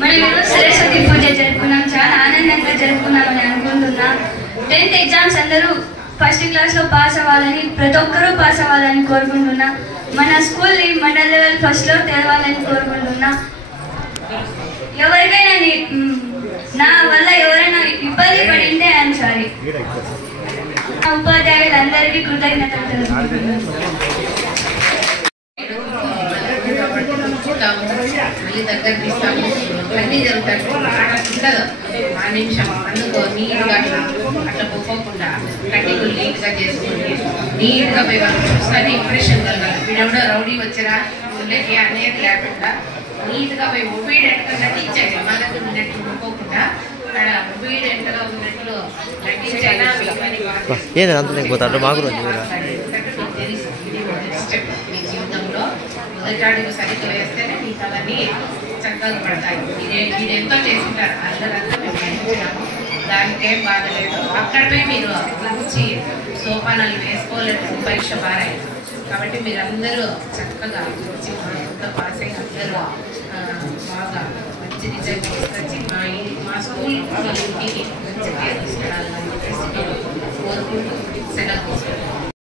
మనమేమో సరస్వతి పూజ జరుపుకున్నాం, చాలా ఆనందంగా జరుపుకున్నామని అనుకుంటున్నా. 10th ఎగ్జామ్స్ అందరూ ఫస్ట్ క్లాస్లో పాస్ అవ్వాలని, ప్రతి ఒక్కరూ పాస్ అవ్వాలని కోరుకుంటున్నా. మన స్కూల్ని మండల్ లెవెల్ ఫస్ట్లో తెలవాలని కోరుకుంటున్నా. ఎవరికైనా నా వల్ల ఎవరైనా ఇబ్బంది పడింటే ఐఎమ్ సారీ. ఉపాధ్యాయులందరికీ కృతజ్ఞతలు తెలుపుకుంటున్నాను. మళ్ళీ దగ్గర తీస్తాము, అన్నీ జరుగుతాయి. ఉండదు ఆ నిమిషం. అందుకో నీట్గా అట్లా పోకోకుండా కటింగ్ నీట్గా చేసుకుని నీట్గా పోయి వాళ్ళు చూస్తానే ఇంప్రెషన్ కలగాలి. వీడెవడో రౌడీ వచ్చారా ఉండేకి అనేది లేకుండా నీట్గా పోయి ఒబీడెంట్గా నటించాలి. మనకు ఉన్నట్టు పోకుండా అక్కడ ఒబీడెంట్గా ఉన్నట్లు నటించైనా స్టెప్ మీ జీవితంలో మొదటి అడుగు సరిగ్గా వేస్తేనే మీ కళని చక్కగా పడతాయి. మీరెంతో చేసింటారు, అందరంతా మేము గ్రహించినాము, దానికేం బాధ లేదు. అక్కడపై మీరు మంచి సోపానాలు వేసుకోలేదు, పరీక్ష బారాయి కాబట్టి మీరందరూ చక్కగా మంచి పాస్ అయిన అందరూ బాగా మంచి రిజల్ట్ తీసుకొచ్చి మా స్కూల్ ఇంటికి మంచి పేరు తీసుకురావాలని చెప్పేసి కోరుకుంటూ సెలవు తీసుకుంటాం.